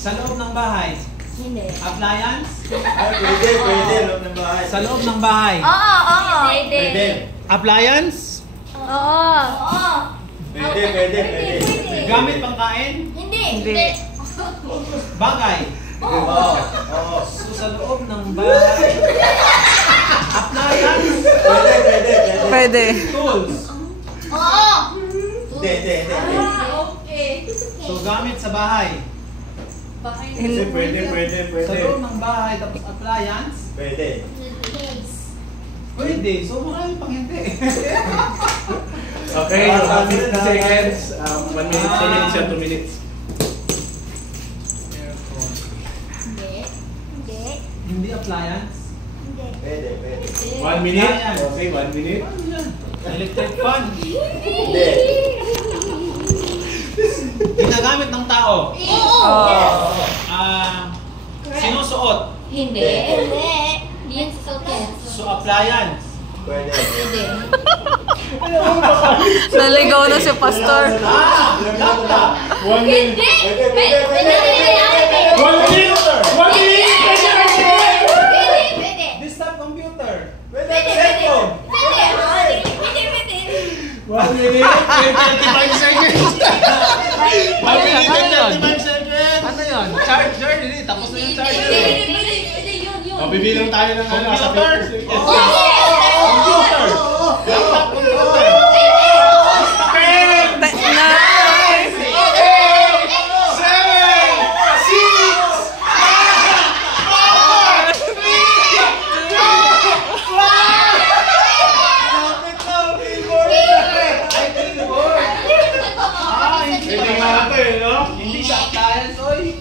Sa loob ng bahay. Hindi. Appliance? Ay, pwede, loob ng bahay. Sa loob ng bahay. Oo. Pwede. Appliance? Oo. Pwede. Gamit pang kain? Hindi. Bagay? Oo. So sa loob ng bahay. Appliance? Pwede. Tools? Oo. Hindi. Okay. So gamit sa bahay. Kasi pwede. Sa loob ng bahay tapos appliance? Pwede. Pwede. So marami pang hindi. Okay, 50 seconds. 1 minute, 2 minutes yan, 2 minutes. Aircon. Hindi. Hindi appliance? Pwede. 1 minute? Okay, 1 minute. Ano yan? Electric fan? Hindi. Ginagamit ng tao? Oo. Sinusuot? Hindi. Yan sa sasakyan. So appliance? Pwede. Naligaw na si Pastor. Laptop? 1 minute. Pwede. 1 minute! 1 minute! Desktop computer? Cellphone. 1 minute, 35 seconds! 1 minute and 35 seconds! Ano yun? Charger? Hindi. Tapos na yung charger. O, bibilang tayo ng ano, sa Computer? 50 seconds. Computer? Laptop computer? Hindi nga ito eh, no? Hindi siya appliance, oy.